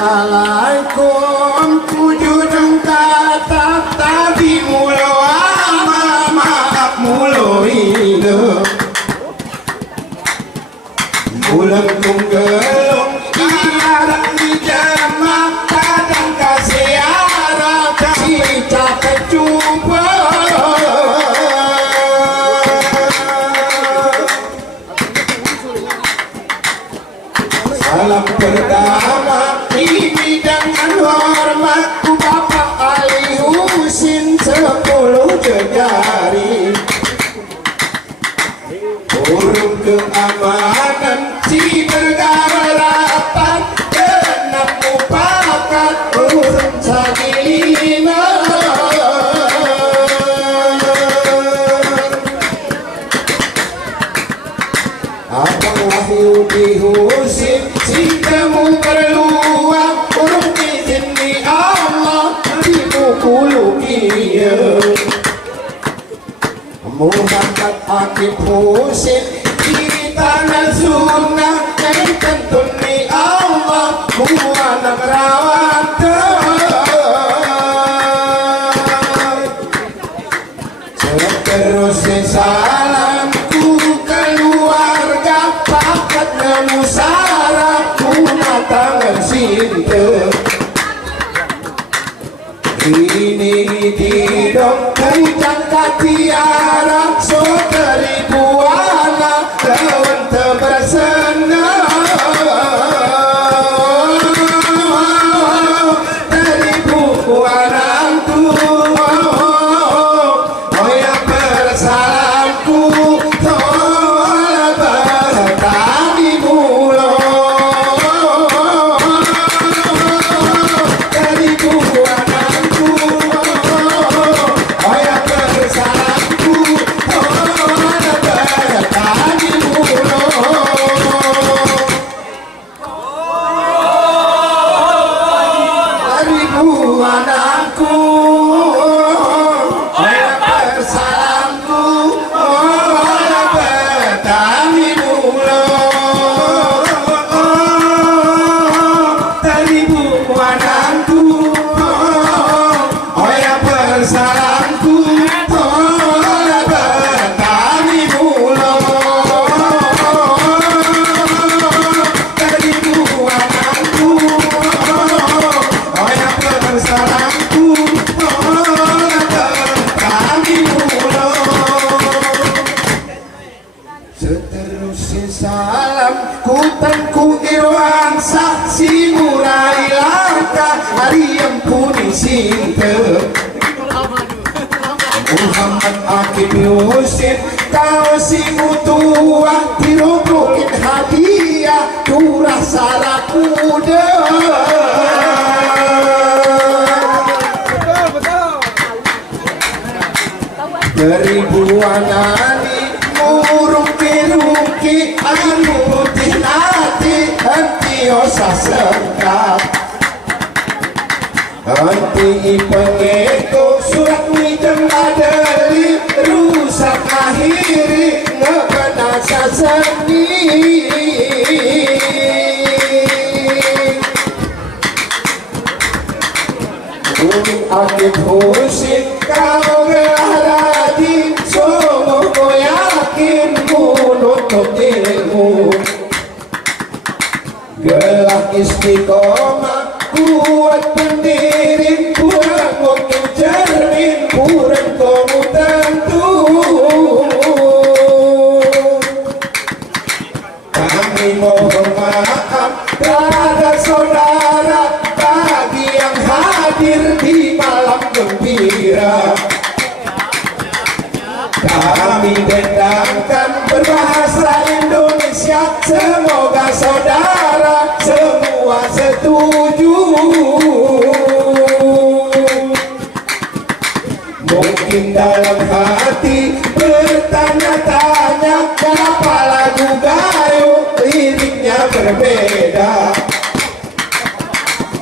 Assalamualaikum tujuh kata tadi mulo ama maaf mulo hidup bulan tunggelung iyarat di jamak kadang kasih arah cita kecumpa salam pertama ini dengan hormat ku Bapak Ali Husin 10 jari urung keamanan si bergarapan genap mupakat urung sagilina Abang Wahyu dihusin si kamu berluang urung izin di Allah dipukul dia Muhammad Akib Husin di tanah sunnah yang tentu di Allah muanak rawat seterusnya salamku keluarga pakat musara tangan cinta ini didong hujan katiara soteri buana lawan tebersena dari bukuan tu oh ya bersalamku tolak bertani mulo dari bukuan seterusnya salam ku irwan saksi murai langkah hari yang puni cinta Muhammad Akib Husin kau si mutua dirubukin hadiah turah salah kuda keribuan ani murung piruki anu putih nati hentiosa sengkap henti pengeko surat mijeng adeli rusak akhiri ngebenasa seni Akib Husin kau gelah rajin sungguh ku yakin menuntut ilmu gelah istiqomah kuat pendiri kurang mungkin cermin kurang kamu tentu kami mohon maaf terhadap saudara bagi yang hadir di malam gembira kami dendangkan berbahasa Indonesia semoga saudara semua setuju mungkin dalam hati bertanya-tanya kenapa lagu gayo liriknya berbeda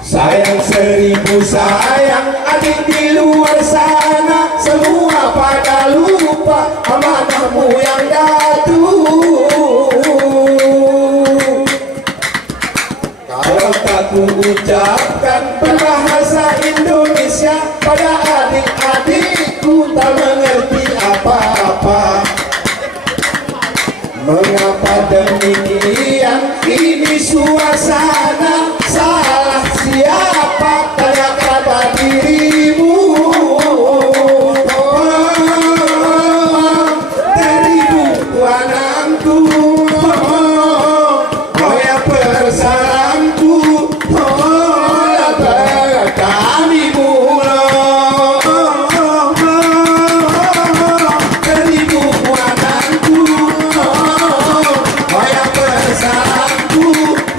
sayang 1000 sayang adik di luar sana semua pada lupa amanahmu yang datu kalau tak tunggu ucapkan berbahasa Indonesia pada adik-adikku tak mengerti apa-apa. Mengapa demikian ini suasana? Salah siapa? Tanya pada dirimu. Teribu anakku, oh ya persalamku, oh kami mula. Teribu anakku, oh ya persalamku,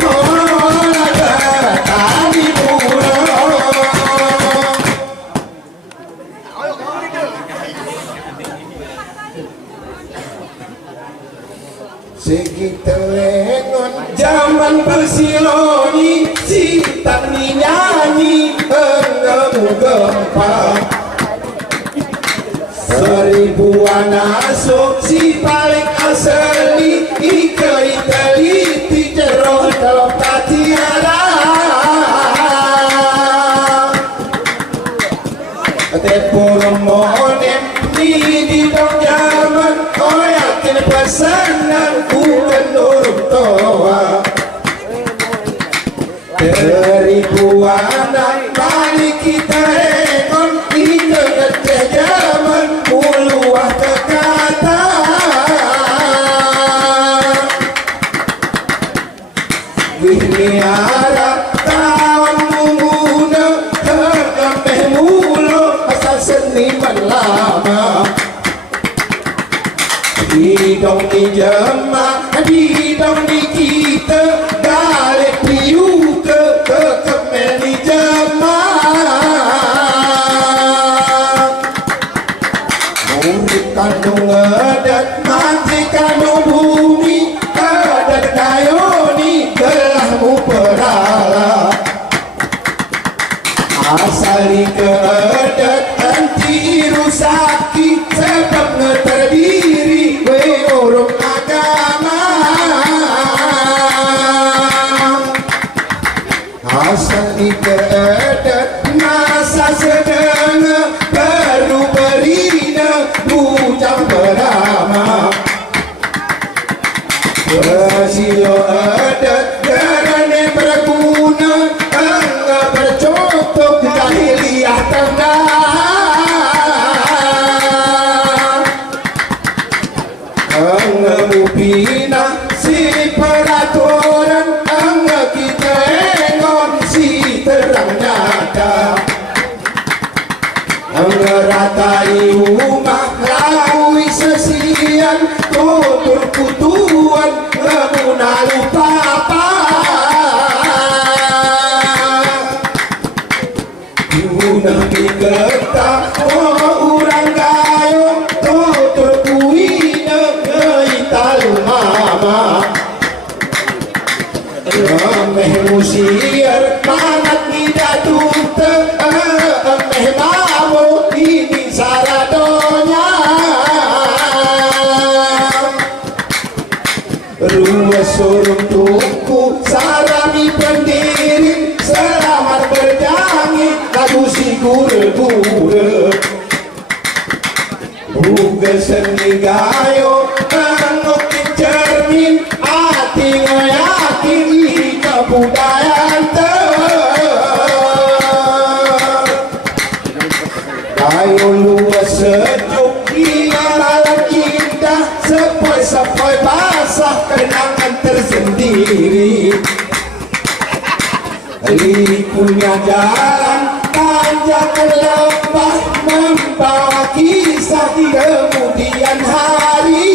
oh kami mula. Sekitelengon zaman bersiloni, si tak nyanyi enggemu gempa. Seribuan asuk si paling asli, ikeri teliti jeroh dalam tatiara. Tepur monem di dong zaman, oh yakin pesanan bukan urut toa. Ribuan kali kita rengon di tengah zaman muluah kekata. Wihni arah tawan munguna tergameh mulu asal seniman lama. Hidong di jemaah, hidong di kita, gale piu ke kemel di jemaah. Murid kandung adat, mati kandung bumi, adat kayoni, gelahmu perala. Asali ke adat, anti rusaki, sebab terdiri orang agama. Asali ke adat, masa sedang baru berina, bujang berama. Bersilo adat, gerane berguna, enggak bercontoh jahiliyah tengah. Pina si peraturan, enggak kita engon si terang nyata. Enggak ratai rumah laui sesian, tutur kutuan ngemuna lupa apa. Guna diketa oh urang gayung, tutur kuina talu mama. Ameh musiar manat nidatuta, ameh mamo ini saradonya. Ruas surung tuku sarami pendiri, selamat berjanji lagu si gure-gure. Buga seni gayo anok cermin, hati yakin kebudayaan gayo luas sejuk, alam indah, sepoi-sepoi basah kenangan tersendiri. Punya jalan panjang lembah, membawa kisah di kemudian hari.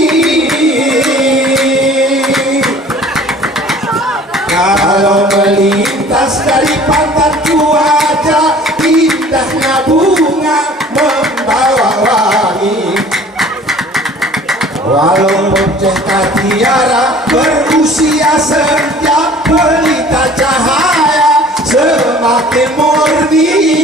Kalau melintas dari pantai cuaca, indahnya bunga membawa wangi. Walaupun cinta tiara berusia senja, pelita cahaya semakin murni.